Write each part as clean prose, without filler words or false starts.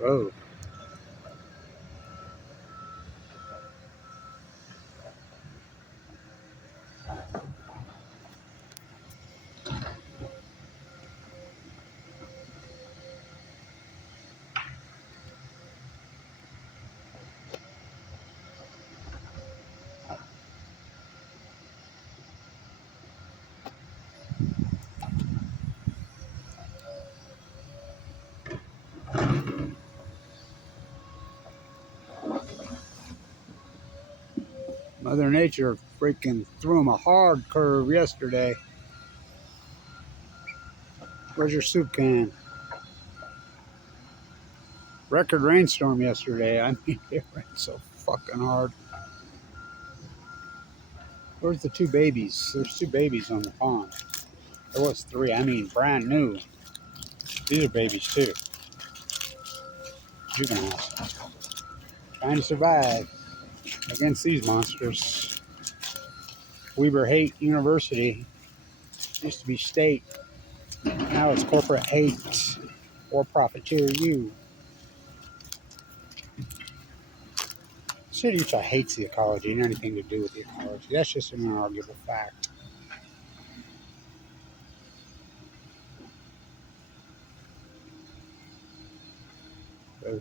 Oh. Mother Nature freaking threw him a hard curve yesterday. Where's your soup can? Record rainstorm yesterday. I mean, it rained so fucking hard. Where's the two babies? There's two babies on the pond. There was three. I mean, brand new. These are babies too. Juveniles. Trying to survive against these monsters. Weber Hate University used to be state. Now it's corporate hate or profiteer you. The city of Utah hates the ecology and anything to do with the ecology. That's just an unarguable fact. The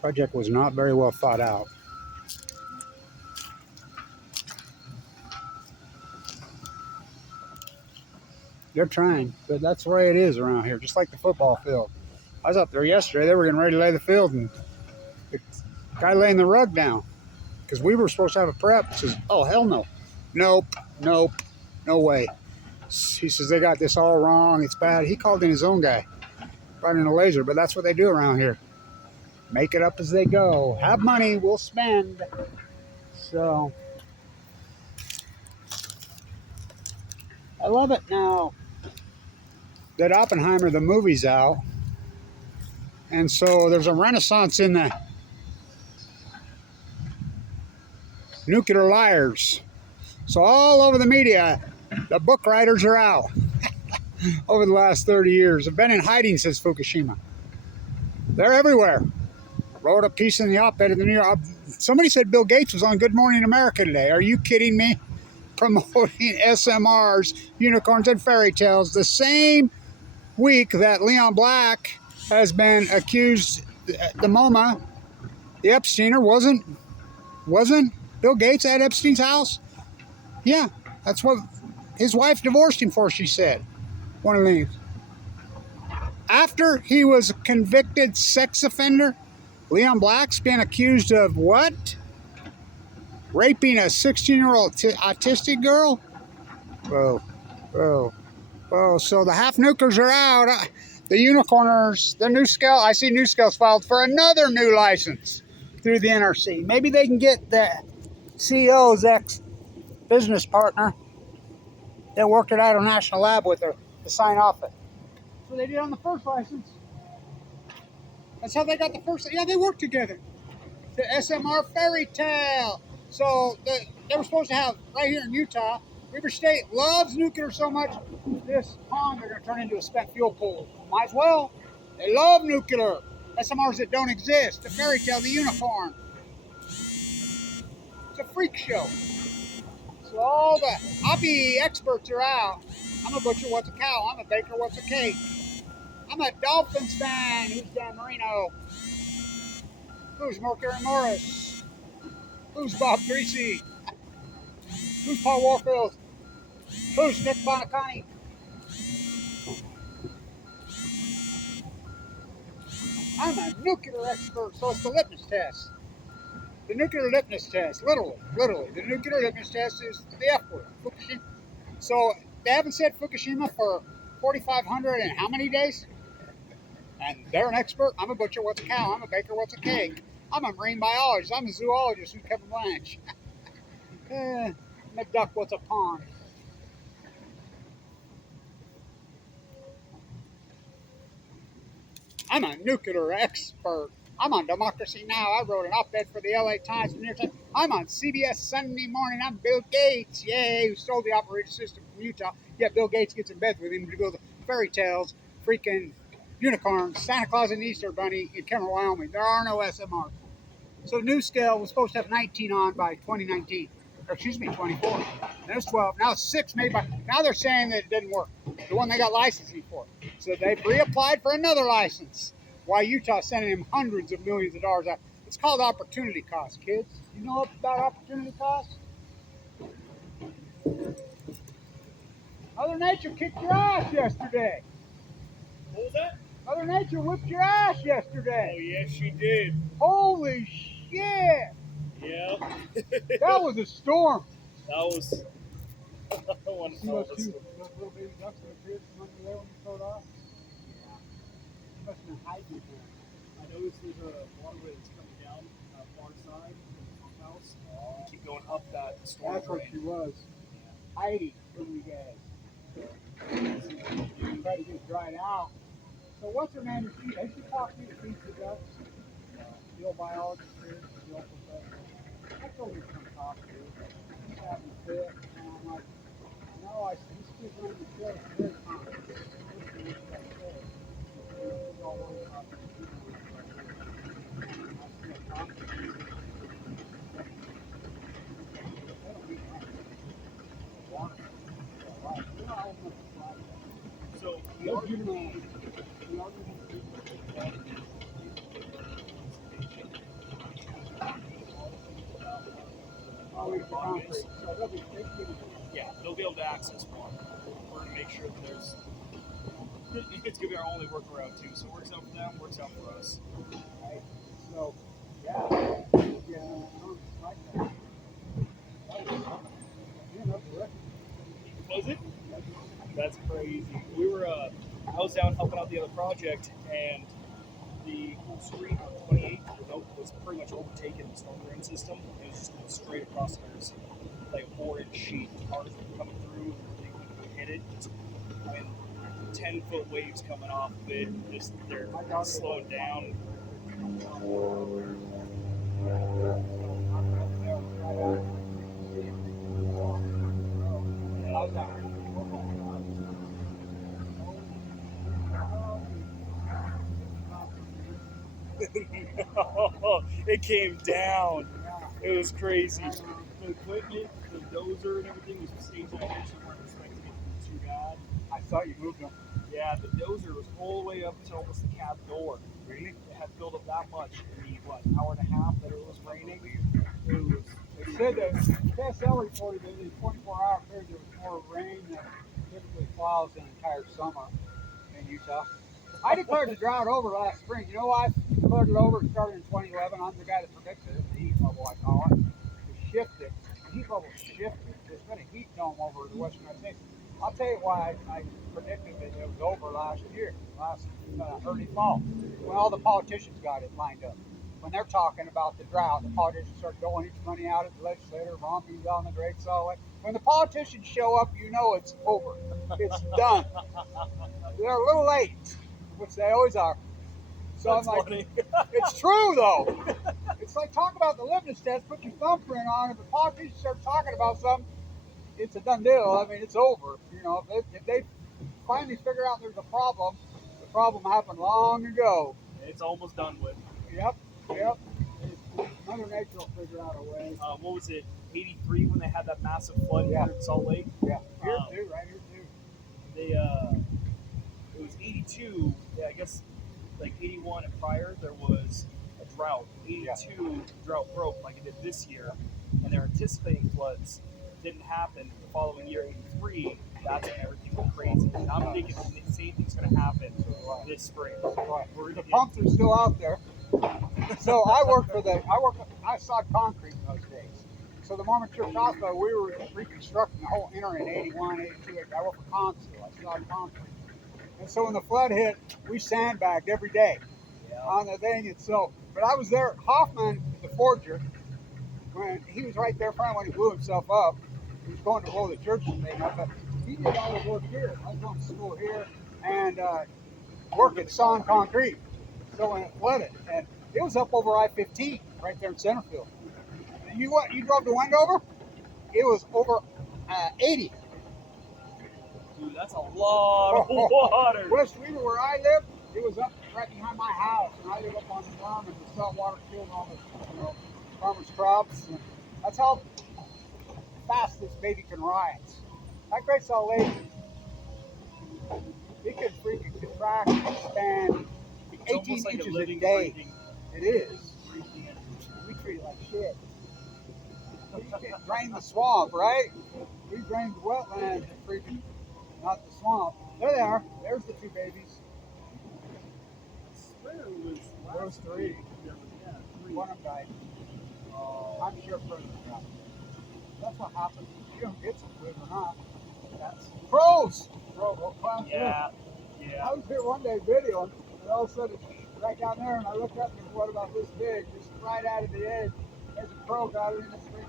project was not very well thought out. They're trying, but that's the way it is around here, just like the football field. I was up there yesterday. They were getting ready to lay the field, and the guy laying the rug down because we were supposed to have a prep. Says, "Oh hell no, nope, no way." He says they got this all wrong. It's bad. He called in his own guy, brought in a laser, but that's what they do around here. Make it up as they go. Have money, we'll spend. So I love it now that Oppenheimer, the movie's out. And so there's a renaissance in the nuclear liars. So all over the media, the book writers are out over the last 30 years. Have been in hiding since Fukushima. They're everywhere. Wrote a piece in the op-ed in the New York. Somebody said Bill Gates was on Good Morning America today. Are you kidding me? Promoting SMRs, unicorns, and fairy tales the same week that Leon Black has been accused. The MoMA, the Epsteiner, wasn't Bill Gates at Epstein's house? Yeah, that's what his wife divorced him for, she said. One of these. After he was a convicted sex offender, Leon Black's been accused of what? Raping a 16-year-old autistic girl? Whoa. So the half-nukers are out. The unicorners, the NUCLEAR, I see NUCLEAR's filed for another new license through the NRC. Maybe they can get the CEO's ex-business partner that worked at Idaho National Lab with her to sign off it. That's what they did on the first license. That's how they got the first. Yeah, they worked together. The SMR fairy tale. So they were supposed to have right here in Utah. Weber State loves nuclear so much. This pond they're going to turn into a spent fuel pool. Might as well. They love nuclear. SMRs that don't exist. The fairy tale, the unicorn. It's a freak show. So all the hobby experts are out. I'm a butcher, what's a cow? I'm a baker, what's a cake? I'm a Dolphins fan. Who's Dan Marino? Who's Mercury Morris? Who's Bob Greasy? Who's Paul Warfield? Who's Nick Bonacani? I'm a nuclear expert, so it's the litmus test. The nuclear litmus test, literally. The nuclear litmus test is the F word, Fukushima. So they haven't said Fukushima for 4,500 and how many days? And they're an expert. I'm a butcher, what's a cow? I'm a baker, what's a cake? I'm a marine biologist. I'm a zoologist who's Kevin Blanch. I'm a duck, what's a pond? I'm a nuclear expert. I'm on Democracy Now! I wrote an op-ed for the LA Times. I'm on CBS Sunday Morning. I'm Bill Gates, yay, who stole the operating system from Utah. Yet Bill Gates gets in bed with him to go to the fairy tales, freaking unicorns, Santa Claus and Easter Bunny in Kemmer, Wyoming. There are no SMRs. So NuScale was supposed to have 19 on by 2019, or excuse me, 24. There's 12. Now it's 6 made by. Now they're saying that it didn't work. The one they got licensing for. So they've reapplied for another license. Why Utah's sending them hundreds of millions of dollars out. It's called opportunity cost, kids. You know about opportunity cost? Mother Nature kicked your ass yesterday. What was that? Mother Nature whipped your ass yesterday. Oh, yes, she did. Holy shit. Yeah. That was a storm. That was one See hell those of a two, storm. those little baby ducks that appeared from under there when you showed off? Yeah. You must have been hiding there. I noticed there's a waterway that's coming down far side from the pumphouse. We keep going up that storm That's what drain. she was. Hiding from you guys. Try to get it dried out. So what's her name? Has she talked to you to feed the ducks? Field biologist here, field professor. I told her to come talk to you. She's having a fit, and I'm like, no, I said, these kids on the show is very confident. Listen to what I said. She's all worried about the people. I still talk to you. They don't need that. Water. Right. They're not old enough to fly. So We are giving them. yeah, they'll be able to access one. We're going to make sure that there's. It's going to be our only workaround, too. So it works out for them, works out for us. Right. So, yeah. Like that. Was it? That's crazy. We were, I was down helping out the other project, and the whole street on 28 was pretty much overtaken the storm drain system. It was just going straight across the earth, like a 4-inch sheet. Cars were coming through, they couldn't hit it. Just, I mean, 10-foot waves coming off of it. Just they're slowing down. It came down. It was crazy. The equipment, the dozer, and everything was staged out here, so we weren't expecting it to be too bad. I saw you moved them. Yeah, the dozer was all the way up to almost the cab door. Really? It had filled up that much in the, hour and a half that it was raining. It was. They said that KSL reported that in a 24-hour period there was more rain than typically falls an entire summer in Utah. I declared the drought over last spring. You know why I declared it over? It started in 2011. I'm the guy that predicted it, the heat bubble, I call it. To shift it. The heat bubble shifted. There's been a heat dome over the western United States. I'll tell you why I predicted that it was over last year, last early fall, when all the politicians got it lined up. When they're talking about the drought, the politicians start doling each money out at the legislature, romping down the Great Salt Lake. When the politicians show up, you know it's over. It's done. They're a little late, which they always are. So That's I'm like, funny. it's true though. It's like talk about the litmus test, put your thumbprint on it. If the politicians start talking about something, it's a done deal. I mean, it's over. You know, if they finally figure out there's a problem, the problem happened long ago. It's almost done with. Yep. Mother Nature will figure out a way. What was it, 83 when they had that massive flood here in Salt Lake? Yeah, here too, right here too. They, it was 82, yeah, I guess like 81 and prior, there was a drought. 82 drought broke like it did this year, and they're anticipating floods. Didn't happen. The following year, 83, that's when everything went crazy. And I'm thinking the same thing's going to happen this spring. Right. The pumps are still out there. So I saw concrete in those days. So the Mormon Church Hospital, we were reconstructing the whole inner in 81, 82. I worked for Consul. I saw concrete. And so when the flood hit, we sandbagged every day on the thing. And so, but I was there, Hoffman, the forger, when he was right there front when he blew himself up. He was going to blow the church thing up, but he did all his work here. I was going to school here and work at Son Concrete. So when it flooded, and it was up over I-15 right there in Centerfield. You drove to Wendover? It was over 80. Dude, that's a lot of water. West Weaver, where I live, it was up right behind my house, and I live up on the farm, and the salt water killed all the farmers' crops. And that's how fast this baby can rise. That Great Salt Lake, it can freaking contract and expand It's 18 almost like inches a a living, day. breathing, It is. breathing entity. We treat it like shit. We can't drain the swamp, right? We drain the wetland, freaking, not the swamp. There they are. There's the two babies. I swear it was Those three. Yeah, three. One of them died. I'm sure further dropped. That's what happens. You don't get some food or not. That's crows. Yeah. I was here one day videoing, and all of a sudden, right down there, and I looked up and what about this big, just right out of the edge, there's a crow got it in the street.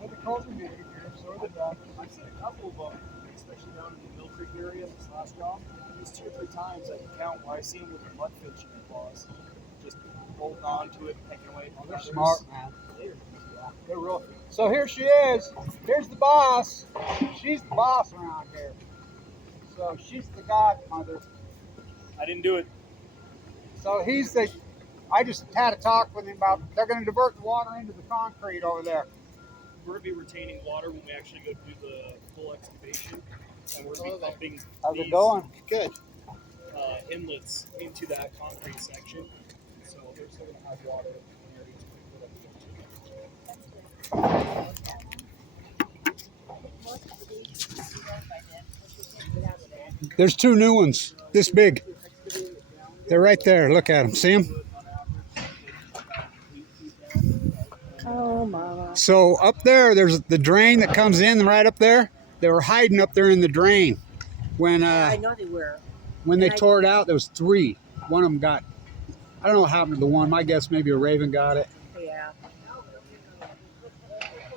But the crows are big here, so are the ducks. I've seen a couple of them, especially down in the Mill Creek area this last job. There's 2 or 3 times I can count where I've seen them with their mudfish in their claws. Just holding on to it, pecking away. Oh, they're smart, man. They're real. So here she is. Here's the boss. She's the boss around here. So she's the godmother. I didn't do it. So he's the. I just had a talk with him about they're going to divert the water into the concrete over there. We're going to be retaining water when we actually go do the full excavation. And we're going to be pumping How's these it going? Good. Inlets into that concrete section. So they're still going to have water in areas we put up. There's 2 new ones, this big. They're right there. Look at them. See them? Oh, mama. So up there, there's the drain that comes in right up there. They were hiding up there in the drain when I know they were. when they tore it out. There was 3. One of them got. I don't know what happened to the one. My guess maybe a raven got it. Yeah.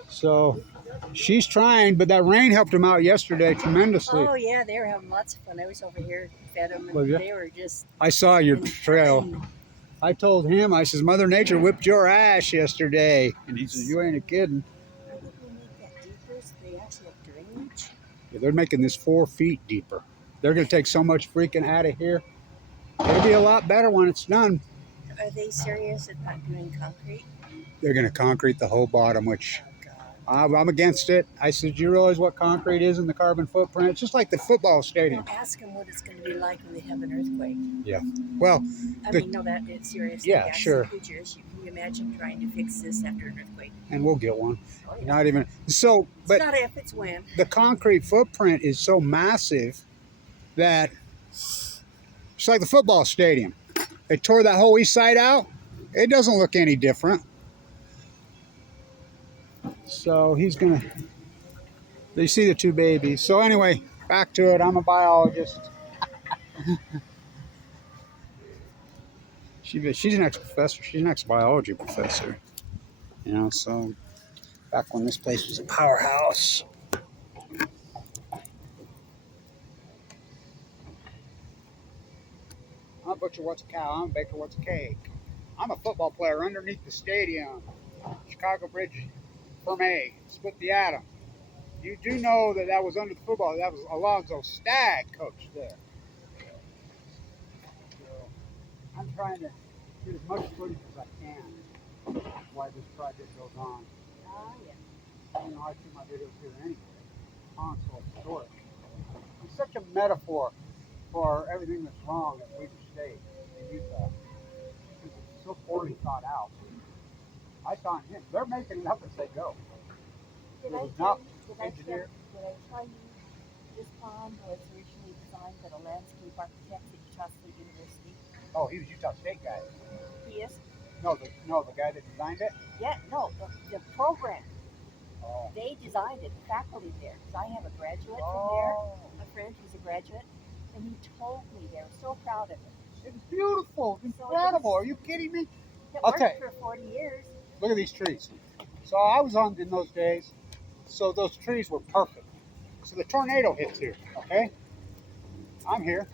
So she's trying, but that rain helped them out yesterday tremendously. Oh, yeah, they were having lots of fun. I was over here, fed them, Was and ya? they were just. I saw your trail. I told him, I says, Mother Nature whipped your ass yesterday. And he says, you ain't a kidding. Why would they make that deeper so they actually have drainage? Yeah, they're making this 4 feet deeper. They're going to take so much freaking out of here. It'll be a lot better when it's done. Are they serious at not doing concrete? They're going to concrete the whole bottom, which Oh, God. I'm against it. I said, do you realize what concrete is in the carbon footprint? It's just like the football stadium. Well, ask them what it's going to be like when they have an earthquake. Well, I The- mean, no, that it's serious. Yeah, That's sure. a huge issue. Can you imagine trying to fix this after an earthquake? and we'll get one. Oh, yeah. Not even. So, It's but not if, it's when. the concrete footprint is so massive that it's like the football stadium. They tore that whole east side out. It doesn't look any different. So he's gonna. You see the 2 babies. So anyway, back to it. I'm a biologist. She's an ex-professor. She's an ex-biology professor. You know, so back when this place was a powerhouse. I'm a butcher, what's a cow? I'm a baker, what's a cake? I'm a football player underneath the stadium. Chicago Bridge from A. Split the atom. You do know that that was under the football. That was Alonzo Stagg coach there. So I'm trying to get as much footage as I can while this project goes on. Oh, yeah. You know, I see my videos here anyway. Console storage. It's such a metaphor for everything that's wrong at Weaver State in Utah. Because it's so poorly thought out. I saw him. They're making it up as they go. Did It I was tell not did engineered. I tell you this pond was originally designed by the landscape architect at Utah State University? Oh, he was Utah State guy. He is? No, the guy that designed it. Yeah, no, the program. Oh. They designed it, the faculty there. Because I have a graduate from Oh. there, a friend who's a graduate, and he told me they were so proud of it. It's beautiful. It's incredible. Are you kidding me? It Okay. worked for 40 years. Look at these trees. So I was on in those days. So those trees were perfect. So the tornado hits here, okay? I'm here.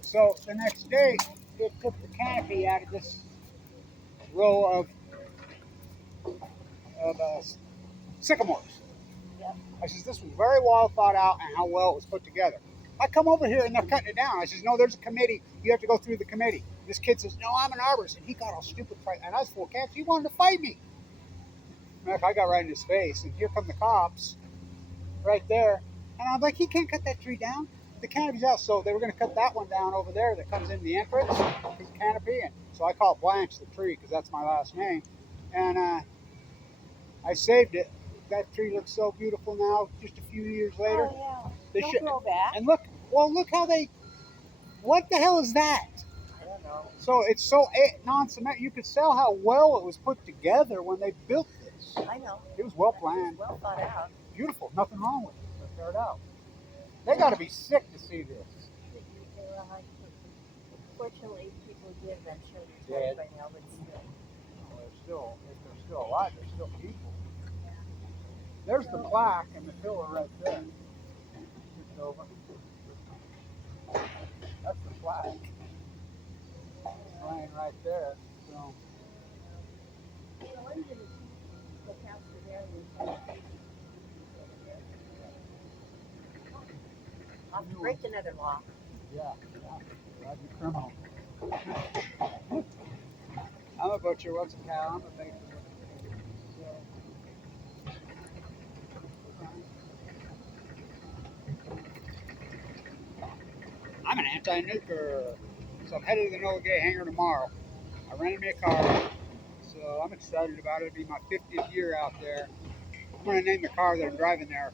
So the next day, it took the canopy out of this row of sycamores. Yep. I says, this was very well thought out and how well it was put together. I come over here and they're cutting it down. I says, no, there's a committee. You have to go through the committee. This kid says, no, I'm an arborist. And he got all stupid fight. And I was full of cats. He wanted to fight me. I got right in his face. And here come the cops right there. And I'm like, he can't cut that tree down. The canopy's out. So they were going to cut that one down over there that comes in the entrance, his canopy. And so I call it Blanch, the tree, because that's my last name. And I saved it. That tree looks so beautiful now, just a few years later. Oh, yeah. They They'll should, grow back. and look, well, look how they, what the hell is that? I don't know. So it's so non-cement. You could tell how well it was put together when they built this. I know. It was well It planned, was well thought out. beautiful, nothing wrong with it. They figured it out. They got to be sick to see this. Fortunately, people did eventually Yeah. retire by now, but still. Oh, if they're still alive, they're still people. There's the plaque and the pillar right there. It's over. That's the plaque. It's laying right there. So. I'll have to break another law. Yeah. That'd be criminal. I'm a butcher. What's a cow? I'm a baker. I'm an anti-nuclear, so I'm headed to the NOLA Gay hangar tomorrow. I rented me a car, so I'm excited about it. It'll be my 50th year out there. I'm going to name the car that I'm driving there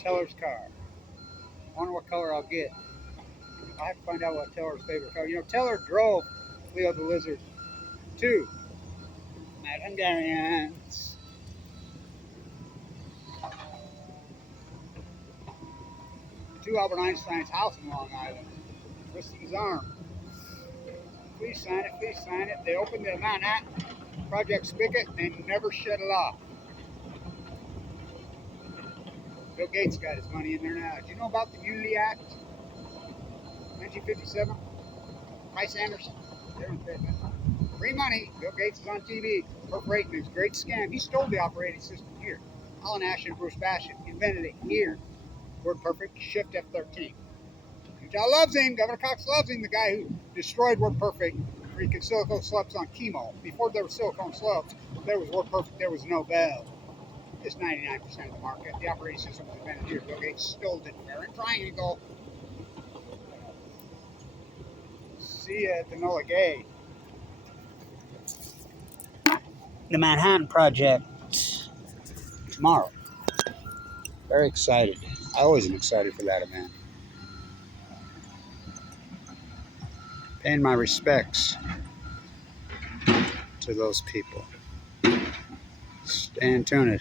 Teller's car. I wonder what color I'll get. I have to find out what Teller's favorite color. You know, Teller drove Leo the Lizard to Mad Hungarians. To Albert Einstein's house in Long Island. Twisting his arm. Please sign it, please sign it. They opened the Manhattan Project spigot and never shut it off. Bill Gates got his money in there now. Did you know about the Unity Act? 1957? Price Anderson. Free money. Bill Gates is on TV. Appropriating his great scam. He stole the operating system here. Alan Ash and Bruce Bassett invented it here. WordPerfect, Shift F13. Utah loves him. Governor Cox loves him. The guy who destroyed WordPerfect, freaking silicone slopes on chemo. Before there were silicone slopes, there was WordPerfect. There was no bell. It's 99% of the market. The operating system was invented here. Bill Gates stole it. Fair and Triangle. See you at the NOLA Gay. The Manhattan Project tomorrow. Very excited. I always am excited for that event. Paying my respects to those people. Stay tuned.